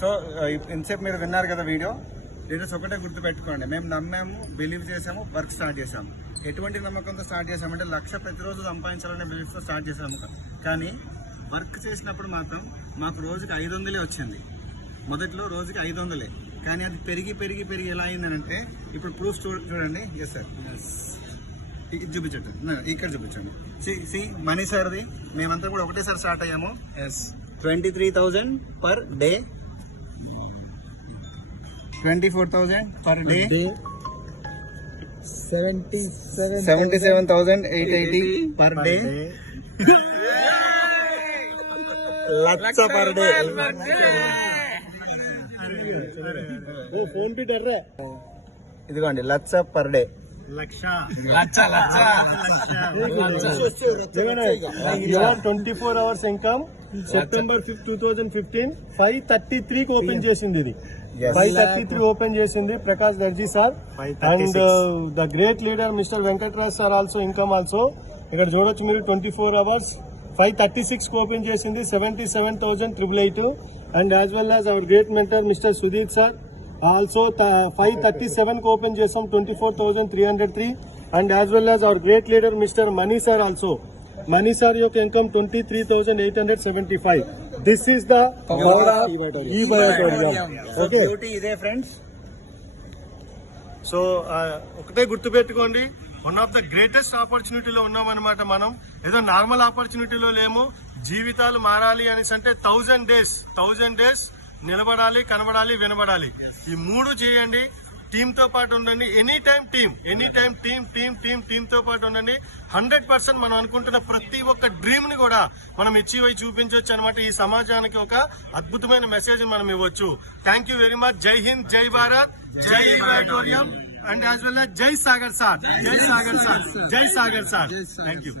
So ఇంతసేపు మీరు విన్నారు కదా వీడియో. లీడర్స్ ఒకటే గుర్తుపెట్టుకోండి, మేము నమ్మాము, బిలీవ్ చేసాము, వర్క్ స్టార్ట్ చేసాము. ఎటువంటి నమ్మకంతో స్టార్ట్ చేసామంటే 1,00,000 ప్రతిరోజు సంపాదించాలనే బిలీఫ్తో స్టార్ట్ చేసాము. కానీ వర్క్ చేసినప్పుడు మాత్రం మాకు రోజుకి 500 వచ్చింది. మొదట్లో రోజుకి 500, కానీ అది పెరిగి పెరిగి పెరిగి ఎలా అయిందనంటే ఇప్పుడు ప్రూఫ్ చూడండి. ఎస్ సార్, చూపించండి, ఇక్కడ చూపించండి. సి మనీ సార్ది మేమంతా కూడా ఒకటేసారి స్టార్ట్ అయ్యాము. 23,000 per day, 24,000 per day, 77,880 per day, 1,00,000 per day. PhonePe డర్ రే, ఇదిగోండి 1,00,000 per day. 24 hours income. September 5, 2015 5:33 కి ఓపెన్ చేసింది. ఇది 5:33 ఓపెన్ చేసింది Prakash Darji sir. And the great leader mister Venkataraj sir also income also. ఇక్కడ చూడొచ్చు మీరు 24 hours 5:36 కి ఓపెన్ చేసింది, 77,888. And as well as our great mentor mister Sudheer sir also 5:37 కి ఓపెన్ చేసాం, 24,303. And as well as our great leader mister Mani sir also. Mani sir యొక్క income 23,875. This is the okay. ఇదే friends. So ఒకటే గుర్తుపెట్టుకోండి, one of the greatest ఆపర్చునిటీలో ఉన్నామన్నమాట మనం. ఏదో నార్మల్ ఆపర్చునిటీలో లేము. జీవితాలు మారాలి అనేసి అంటే 1000 days నిలబడాలి, కనబడాలి, వినబడాలి. ఈ 3 చేయండి. టీమ్ తో పాటు ఉండండి. ఎనీ టైం టీమ్ తో పాటు ఉండండి. 100% మనం అనుకుంటున్న ప్రతి ఒక్క డ్రీమ్ ని కూడా మనం అచీవ్ అయి చూపించవచ్చు అనమాట. ఈ సమాజానికి ఒక అద్భుతమైన మెసేజ్ మనం ఇవ్వచ్చు. Thank you very much. జై హింద్, జై భారత్, జై ఆడిటోరియం, అండ్ యాజ్ వెల్ జై సాగర్ సార్. Thank you.